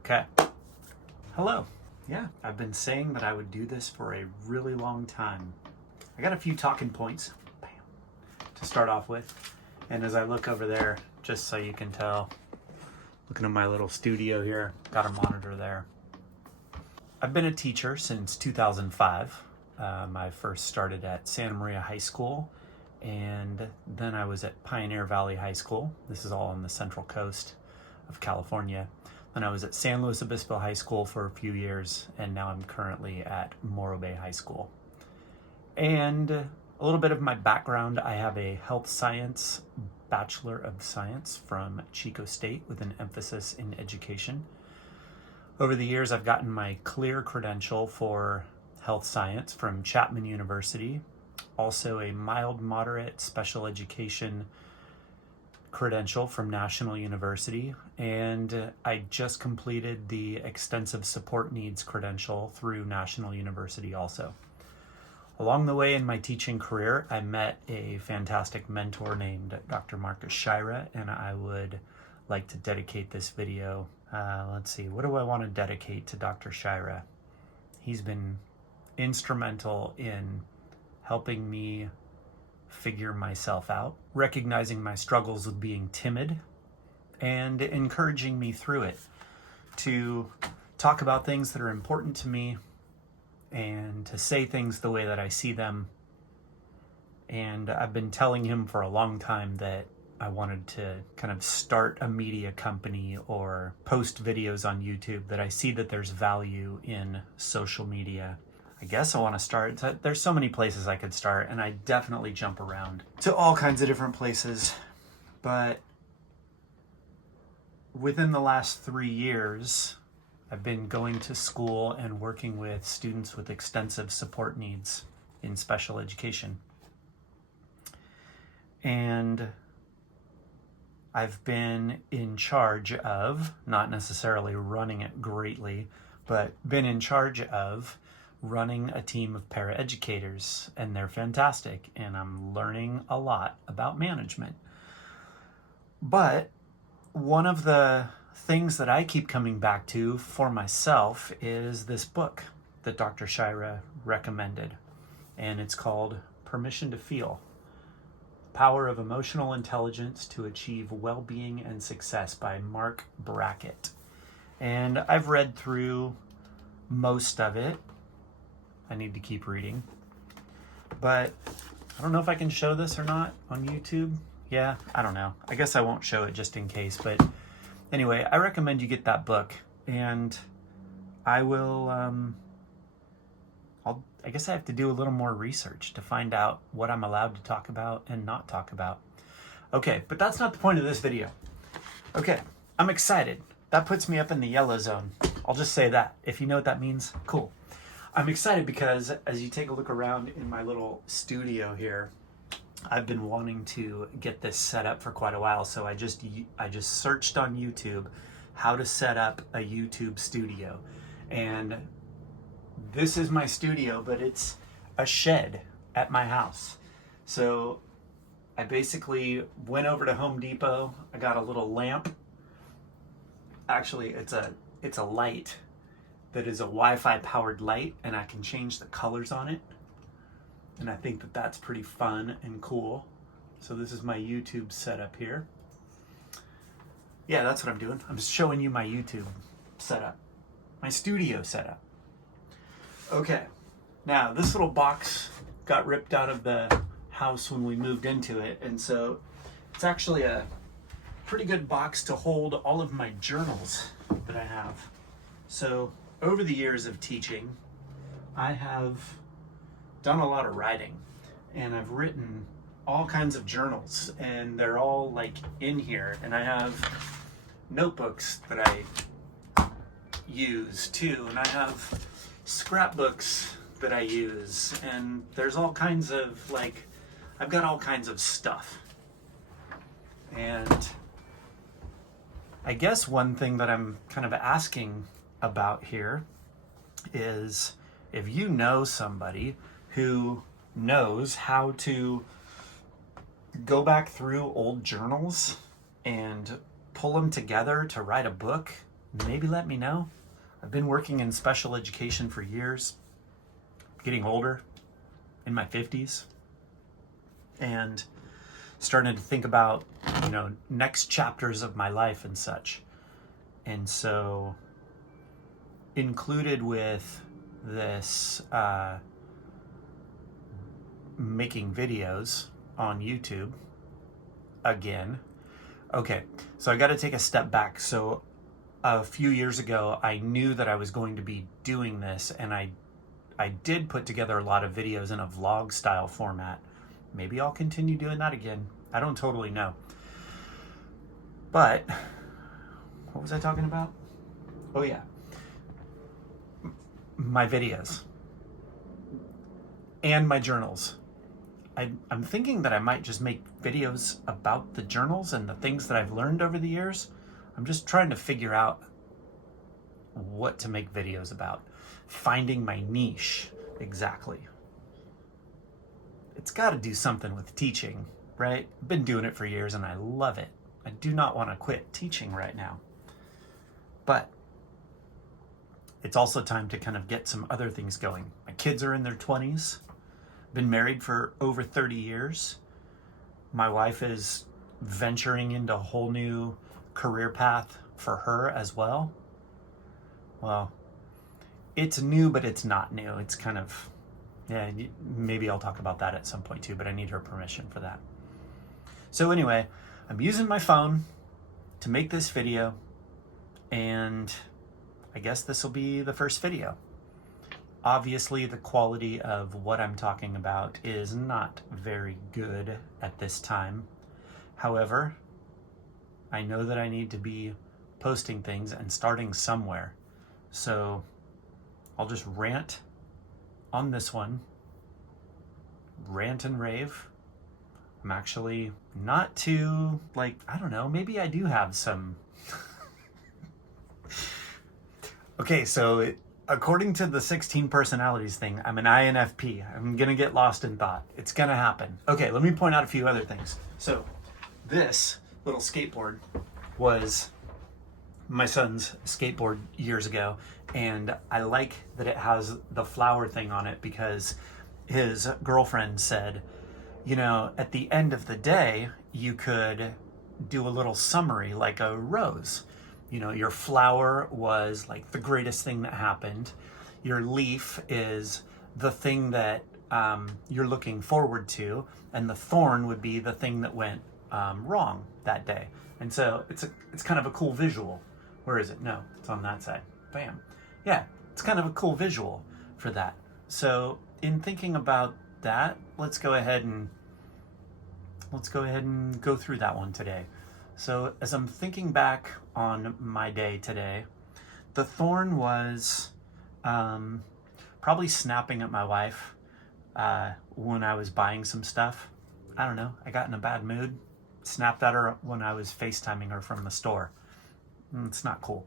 Okay. Hello. Yeah, I've been saying that I would do this for a really long time. I got a few talking points to start off with. And as I look over there, just so you can tell, looking at my little studio here, got a monitor there. I've been a teacher since 2005. I first started at Santa Maria High School, and then I was at Pioneer Valley High School. This is all on the Central Coast of California. Then I was at San Luis Obispo High School for a few years, and now I'm currently at Morro Bay High School. And a little bit of my background, I have a health science Bachelor of Science from Chico State with an emphasis in education. Over the years, I've gotten my clear credential for health science from Chapman University, also a mild moderate special education credential from National University, and I just completed the extensive support needs credential through National University also. Along the way in my teaching career, I met a fantastic mentor named Dr. Marcus Shira, and I would like to dedicate this video. Let's see, what do I want to dedicate to Dr. Shira? He's been instrumental in helping me figure myself out, recognizing my struggles with being timid, and encouraging me through it to talk about things that are important to me and to say things the way that I see them. And I've been telling him for a long time that I wanted to kind of start a media company or post videos on YouTube, that I see that there's value in social media. I guess I want to start, there's so many places I could start, and I definitely jump around to all kinds of different places. But within the last 3 years, I've been going to school and working with students with extensive support needs in special education. And I've been in charge of, not necessarily running it greatly, but been in charge of running a team of paraeducators, and they're fantastic, and I'm learning a lot about management. But one of the things that I keep coming back to for myself is this book that Dr. Shira recommended, and it's called Permission to Feel: Power of Emotional Intelligence to Achieve Well-Being and Success by Mark Brackett. And I've read through most of it. I need to keep reading. But I don't know if I can show this or not on YouTube. Yeah, I don't know. I guess I won't show it just in case. But anyway, I recommend you get that book. And I will, I guess I have to do a little more research to find out what I'm allowed to talk about and not talk about. Okay, but that's not the point of this video. Okay, I'm excited. That puts me up in the yellow zone. I'll just say that. If you know what that means, cool. I'm excited because as you take a look around in my little studio here, I've been wanting to get this set up for quite a while. So I just searched on YouTube how to set up a YouTube studio. And this is my studio, but it's a shed at my house. So I basically went over to Home Depot. I got a little lamp. Actually, it's a light that is a Wi-Fi powered light, and I can change the colors on it. And I think that that's pretty fun and cool. So this is my YouTube setup here. Yeah, that's what I'm doing. I'm just showing you my YouTube setup, my studio setup. Okay, now this little box got ripped out of the house when we moved into it, and so it's actually a pretty good box to hold all of my journals that I have. So over the years of teaching, I have done a lot of writing, and I've written all kinds of journals, and they're all like in here, and I have notebooks that I use too, and I have scrapbooks that I use, and there's all kinds of I've got all kinds of stuff. And I guess one thing that I'm kind of asking about here is if you know somebody who knows how to go back through old journals and pull them together to write a book maybe let me know. I've been working in special education for years, getting older, in my 50s, and starting to think about, next chapters of my life and such. And so included with this making videos on YouTube again. Okay, so I got to take a step back. So a few years ago, I knew that I was going to be doing this, and I did put together a lot of videos in a vlog style format. Maybe I'll continue doing that again. I don't totally know. But what was I talking about? Oh yeah, my videos and my journals. I'm thinking that I might just make videos about the journals and the things that I've learned over the years. I'm just trying to figure out what to make videos about. Finding my niche, exactly. It's got to do something with teaching, right? I've been doing it for years and I love it. I do not want to quit teaching right now. But it's also time to kind of get some other things going. My kids are in their 20s. Been married for over 30 years. My wife is venturing into a whole new career path for her as well. Well, it's new, but it's not new. It's kind of, maybe I'll talk about that at some point too, but I need her permission for that. So anyway, I'm using my phone to make this video, and I guess this will be the first video. Obviously, the quality of what I'm talking about is not very good at this time. However, I know that I need to be posting things and starting somewhere. So I'll just rant on this one, rant and rave. I'm actually not too, I don't know, maybe I do have some. Okay, so according to the 16 personalities thing, I'm an INFP. I'm gonna get lost in thought. It's gonna happen. Okay, let me point out a few other things. So this little skateboard was my son's skateboard years ago, and I like that it has the flower thing on it because his girlfriend said, at the end of the day, you could do a little summary like a rose. Your flower was like the greatest thing that happened. Your leaf is the thing that you're looking forward to, and the thorn would be the thing that went wrong that day. And so it's kind of a cool visual. Where is it? No, it's on that side. Bam. Yeah, it's kind of a cool visual for that. So in thinking about that, let's go ahead and go through that one today. So as I'm thinking back on my day today, the thorn was probably snapping at my wife when I was buying some stuff. I don't know, I got in a bad mood, snapped at her when I was FaceTiming her from the store. It's not cool.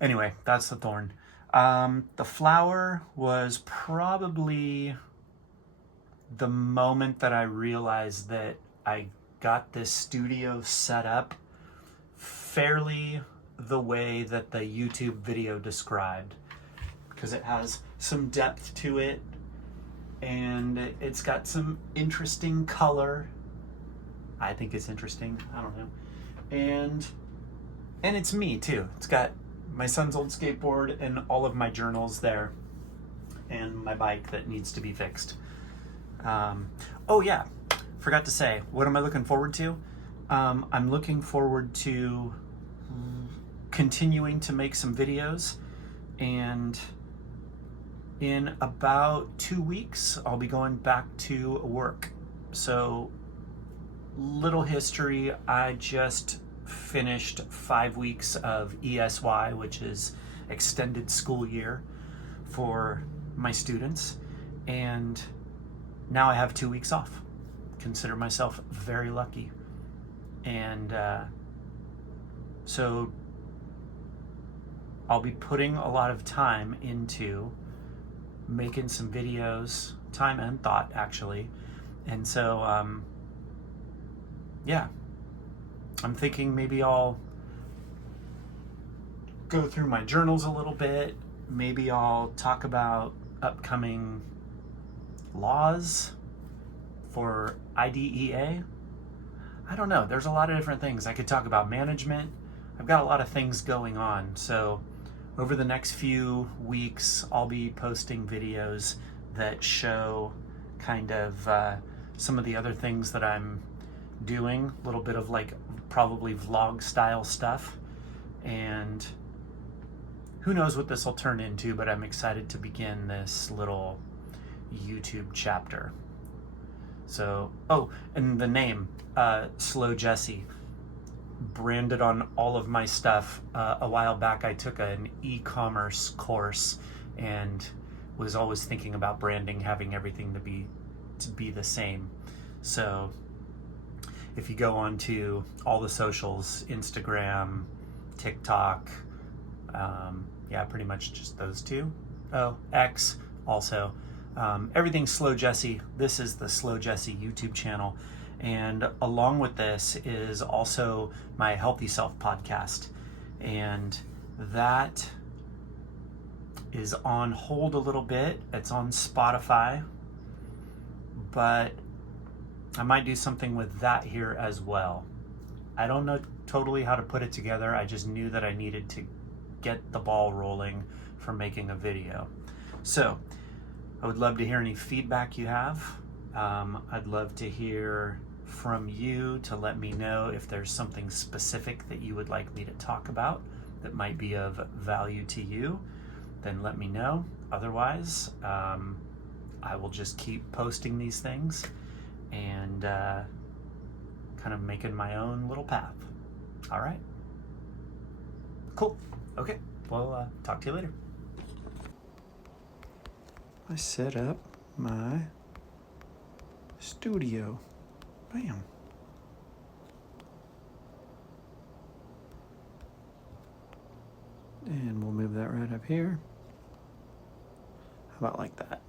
Anyway, that's the thorn. The flower was probably the moment that I realized that I got this studio set up fairly the way that the YouTube video described, because it has some depth to it and it's got some interesting color. I think it's interesting. I don't know. And it's me too. It's got my son's old skateboard and all of my journals there and my bike that needs to be fixed. Oh yeah, forgot to say, what am I looking forward to? I'm looking forward to continuing to make some videos, and in about 2 weeks, I'll be going back to work. So, little history, I just finished 5 weeks of ESY, which is extended school year for my students, and now I have 2 weeks off. Consider myself very lucky. And so I'll be putting a lot of time into making some videos, time and thought actually. And so yeah, I'm thinking maybe I'll go through my journals a little bit. Maybe I'll talk about upcoming laws for IDEA. I don't know. There's a lot of different things. I could talk about management. I've got a lot of things going on. So over the next few weeks, I'll be posting videos that show kind of some of the other things that I'm doing, a little bit of like probably vlog style stuff. And who knows what this will turn into, but I'm excited to begin this little YouTube chapter. So, oh, and the name, Slow Jesse, branded on all of my stuff. A while back, I took an e-commerce course and was always thinking about branding, having everything to be the same. So if you go onto all the socials, Instagram, TikTok, yeah, pretty much just those two. Oh, X also. Everything's Slow Jesse. This is the Slow Jesse YouTube channel. And along with this is also my Healthy Self podcast. And that is on hold a little bit. It's on Spotify. But I might do something with that here as well. I don't know totally how to put it together. I just knew that I needed to get the ball rolling for making a video. So I would love to hear any feedback you have. I'd love to hear from you to let me know if there's something specific that you would like me to talk about that might be of value to you. Then let me know. Otherwise, I will just keep posting these things and kind of making my own little path. All right. Cool. Okay. Well, talk to you later. I set up my studio. Bam. And we'll move that right up here. How about like that?